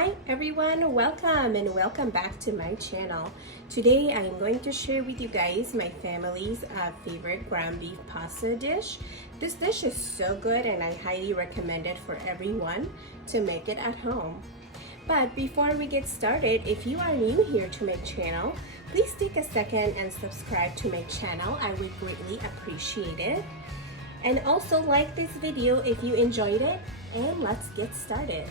Hi everyone, welcome back to my channel. Today I'm going to share with you guys my family's favorite ground beef pasta dish. This dish is so good and I highly recommend it for everyone to make it at home. But before we get started, if you are new here to my channel, please take a second and subscribe to my channel. I would greatly appreciate it. And also like this video if you enjoyed it, and let's get started.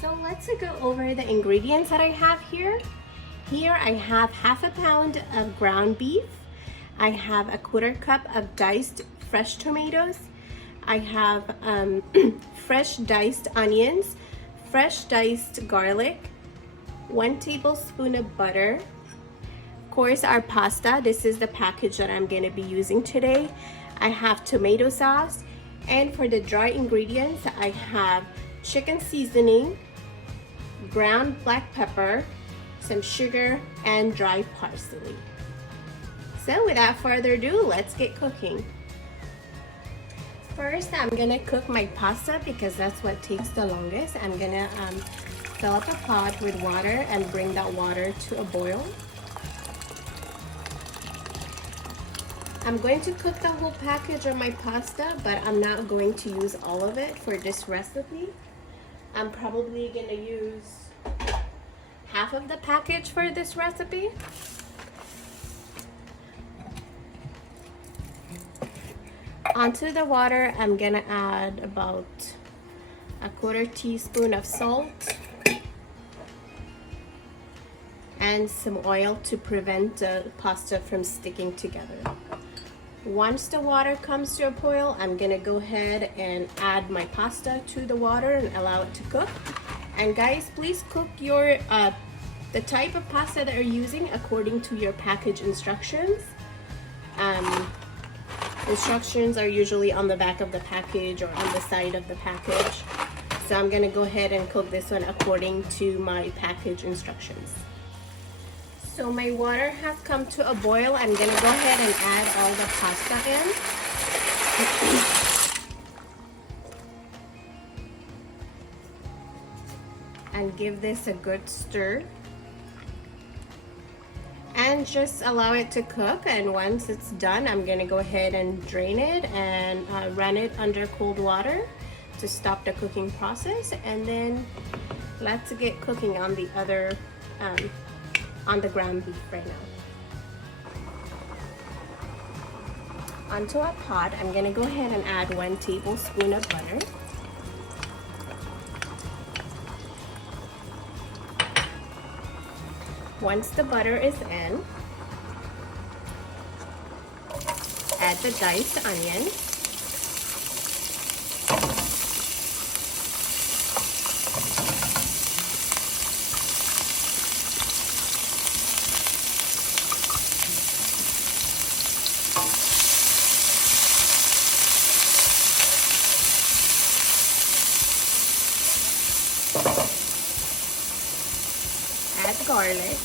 So let's go over the ingredients that I have here. Here I have half a pound of ground beef. I have a quarter cup of diced fresh tomatoes. I have fresh diced onions, fresh diced garlic, 1 tablespoon of butter. Of course, our pasta, this is the package that I'm gonna be using today. I have tomato sauce, and for the dry ingredients, I have chicken seasoning, ground black pepper, some sugar, and dry parsley. So without further ado, let's get cooking. First, I'm gonna cook my pasta because that's what takes the longest. I'm gonna fill up a pot with water and bring that water to a boil. I'm going to cook the whole package of my pasta, but I'm not going to use all of it for this recipe. I'm probably gonna use half of the package for this recipe. Onto the water, I'm gonna add about a quarter teaspoon of salt and some oil to prevent the pasta from sticking together. Once the water comes to a boil, I'm gonna go ahead and add my pasta to the water and allow it to cook. And guys, please cook your the type of pasta that you're using according to your package instructions. Instructions are usually on the back of the package or on the side of the package. So I'm gonna go ahead and cook this one according to my package instructions. So my water has come to a boil. I'm gonna go ahead and add all the pasta in. And give this a good stir. And just allow it to cook, and once it's done, I'm gonna go ahead and drain it and run it under cold water to stop the cooking process. And then let's get cooking on the other on the ground beef right now. Onto a pot, I'm gonna go ahead and add 1 tablespoon of butter. Once the butter is in, add the diced onions. Add garlic.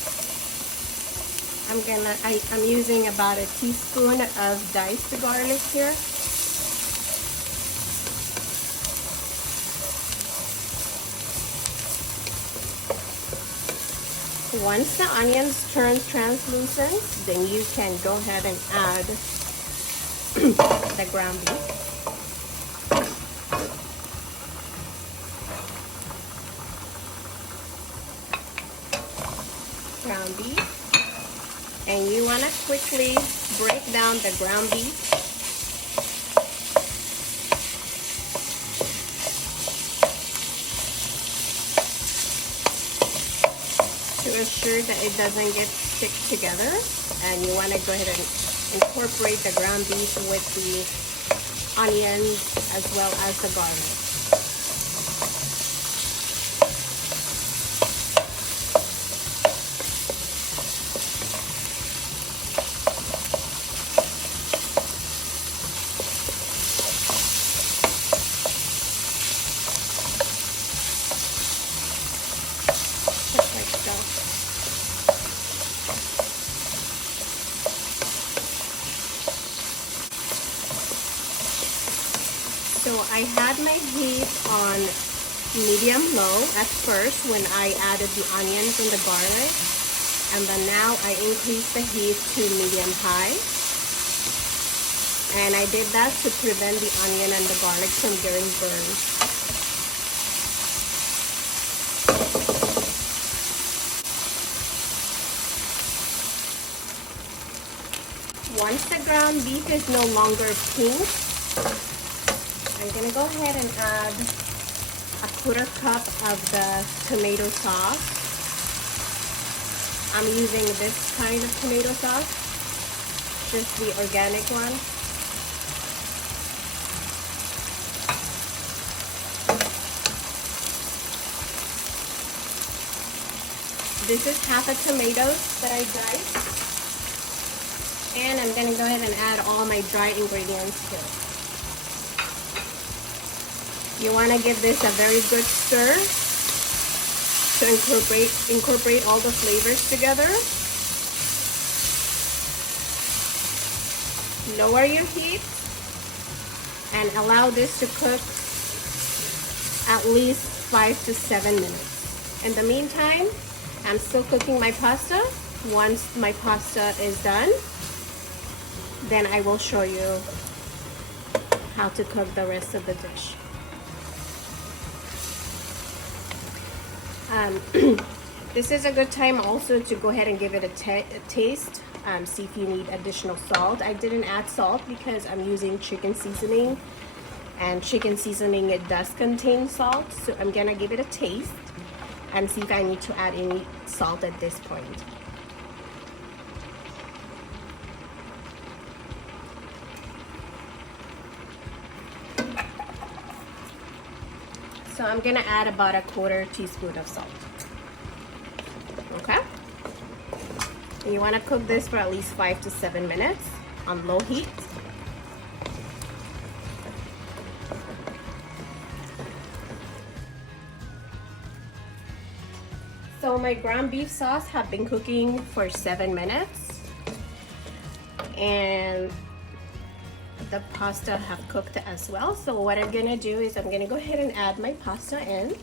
I'm using about a teaspoon of diced garlic here. Once the onions turn translucent, then you can go ahead and add the ground beef. Ground beef. And you want to quickly break down the ground beef. To assure that it doesn't get stick together. And you want to go ahead and incorporate the ground beef with the onions as well as the garlic. So I had my heat on medium-low at first when I added the onions and the garlic, and then now I increased the heat to medium-high. And I did that to prevent the onion and the garlic from getting burned. Once the ground beef is no longer pink, I'm gonna go ahead and add a 1/4 cup of the tomato sauce. I'm using this kind of tomato sauce, just the organic one. This is half a tomato that I diced. And I'm gonna go ahead and add all my dry ingredients to it. You wanna give this a very good stir to incorporate all the flavors together. Lower your heat and allow this to cook at least 5 to 7 minutes. In the meantime, I'm still cooking my pasta. Once my pasta is done, then I will show you how to cook the rest of the dish. This is a good time also to go ahead and give it a taste. See if you need additional salt. I didn't add salt because I'm using chicken seasoning, and chicken seasoning, it does contain salt, so I'm gonna give it a taste and see if I need to add any salt at this point. So I'm gonna add about a 1/4 teaspoon of salt. Okay? And you wanna cook this for at least 5 to 7 minutes on low heat. So my ground beef sauce have been cooking for 7 minutes, and the pasta have cooked as well. So what I'm gonna do is I'm gonna go ahead and add my pasta in.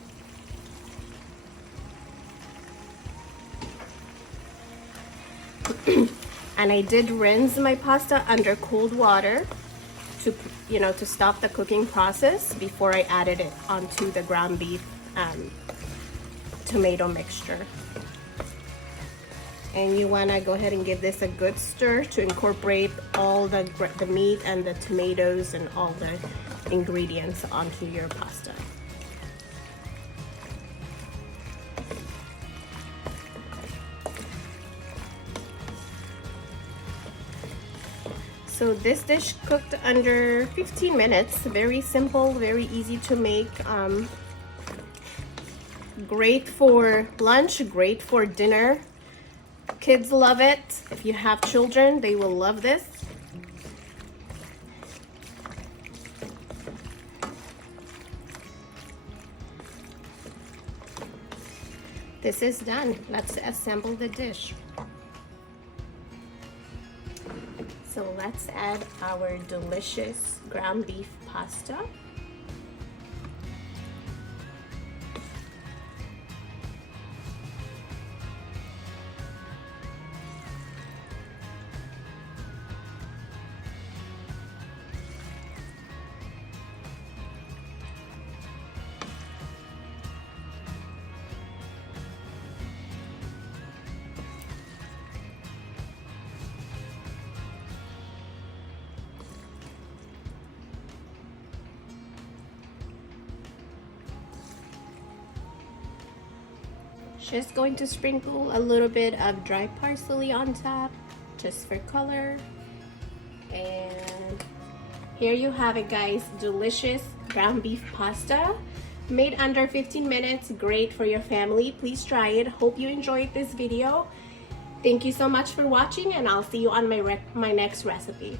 And I did rinse my pasta under cold water to stop the cooking process before I added it onto the ground beef tomato mixture. And you want to go ahead and give this a good stir to incorporate all the meat and the tomatoes and all the ingredients onto your pasta. So this dish cooked under 15 minutes. Very simple, very easy to make. Great for lunch, great for dinner. Kids love it. If you have children, they will love this. This is done. Let's assemble the dish. So let's add our delicious ground beef pasta. Just going to sprinkle a little bit of dry parsley on top, just for color. And here you have it, guys. Delicious ground beef pasta made under 15 minutes. Great for your family. Please try it. Hope you enjoyed this video. Thank you so much for watching, and I'll see you on my next recipe.